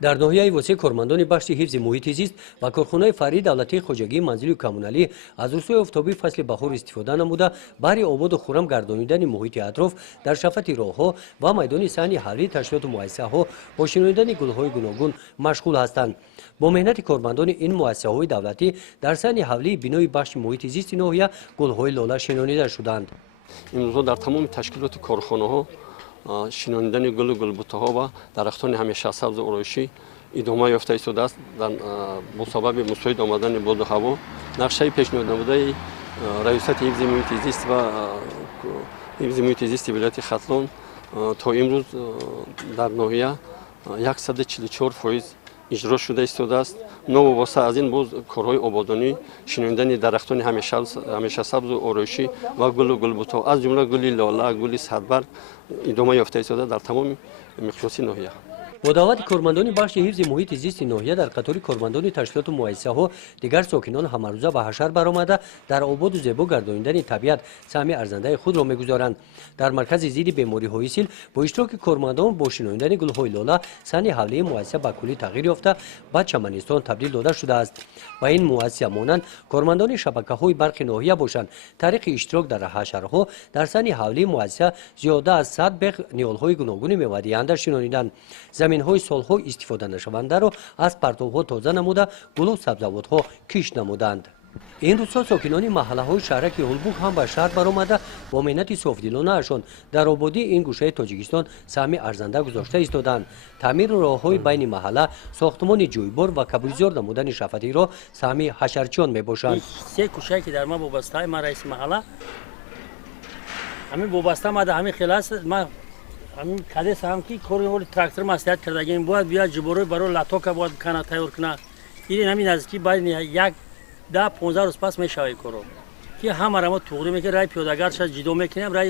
дар ноҳияи восеъ кормандони бахши ҳифзи муҳити зист ва корхонаи фаръии давлатии хоҷагии манзилию коммуналӣ аз рӯзҳои офтобии фасли баҳор истифода намуда баҳри ободу хуррам гардонидани муҳити атроф дар шафати роҳҳо ва майдони саҳни ҳавлии tashriyоту муассисаҳо бо шинонидани гулҳои гуногун машғул ҳастанд. бо меҳнати кормандони ин муассисаҳои давлатӣ дар саҳни ҳавлии бинои бахши муҳити зисти ноҳия гулҳои лола шинонида шуданд. имрӯзҳо дар тамоми ташкилоти корхонаҳо шинонидани гулу гулбутаҳо ва дарахтони ҳамешасабзу ороишӣ идома ёфта истодааст. бо сабаби мусоид омадани боду ҳаво нақшаи пешниҳод намудаи раёсати ҳифзи муҳити зист ва ҳифзи муҳити зисти вилояти Хатлон то имрӯз дар ноҳия 144% иҷро шуда истодааст. новобаста аз ин боз корҳои ободонӣ шинонидани дарахтони ҳамешасабзу ороишӣ ва гулу гулбутҳо аз ҷумла гули лола гули садбарг идома ёфта истода дар тамоми миқёси ноҳия. бо даъвати кормандони бахши ҳифзи муҳити зисти ноҳия дар қатори кормандони ташкилоту муассисаҳо дигар сокинон ҳамарӯза ба ҳашар баромада дар ободу зебо гардонидани табиат саҳми арзандаи худро мегузоранд. дар маркази зидди бемориҳои сил бо иштироки кормандон бо шинонидани гулҳои лола саҳни ҳавлии муассиса ба куллӣ тағйир ёфта ба чаманистон табдил дода шудааст. ба ин муассиса монанд кормандони шабакаҳои барқи ноҳия бошанд тариқи иштирок дар ҳашарҳо дар саҳни ҳавлии муассиса зиёда аз 100 беғ ниҳолҳои гуногуни мевадиҳанда шинониданд. заминҳои солҳо истифода нашавандаро аз партовҳо тоза намуда гулу сабзавотҳо кишт намуданд. ин рӯзҳо сокинони маҳаллаҳои шаҳраки ҳулбуг ҳам ба шаҳр баромада бо меҳнати софдилонаашон дар ободии ин гӯшаи тоҷикистон саҳми арзанда гузошта истоданд. таъмири роҳҳои байни маҳалла, сохтмони ҷӯйбор ва кабулизор намудани шафати роҳ саҳми ҳашарчиён мебошанд. се кӯчае ки дар ман вобастаи ман раиси маҳалла ҳамин вобаста мада ҳамин хелас ман ҳамин кадес ҳам ки кори ҳоли трактор маслиҳат кардагим бояд биёяд ҷиборои барои латока бояд бикана тайёр куна ин ҳамин наздики байни 10-15 рӯз пас мешавад коро ки ҳамара мо туғрӣ мекунем рай пиёдагарша ҷидо мекунем рай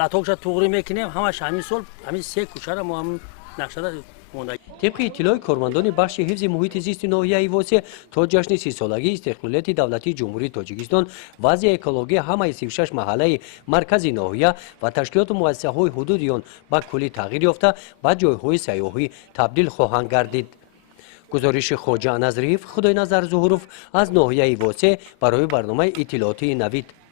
латокша туғрӣ мекунем ҳамаш ҳамин сол ҳамин се кӯчара мо ҳамин нақшада монда. طبق اطلاع کارمندان بخش حفظ محیط زیست ناحیه واسه تا جشن 30 سالگی استقلالیت دولتی جمهوری تاجیکستان وضع اکولوژی همه 36 محله مرکز ناحیه و تشکیلات مؤسسه های حدودی آن به کلی تغییر یافته به جایهای سیاحی تبدیل خواهند گردید. گزارش خواجه نظریف خدای نظر ظهوروف از ناحیه واسه برای برنامه اطلاعاتی نوید.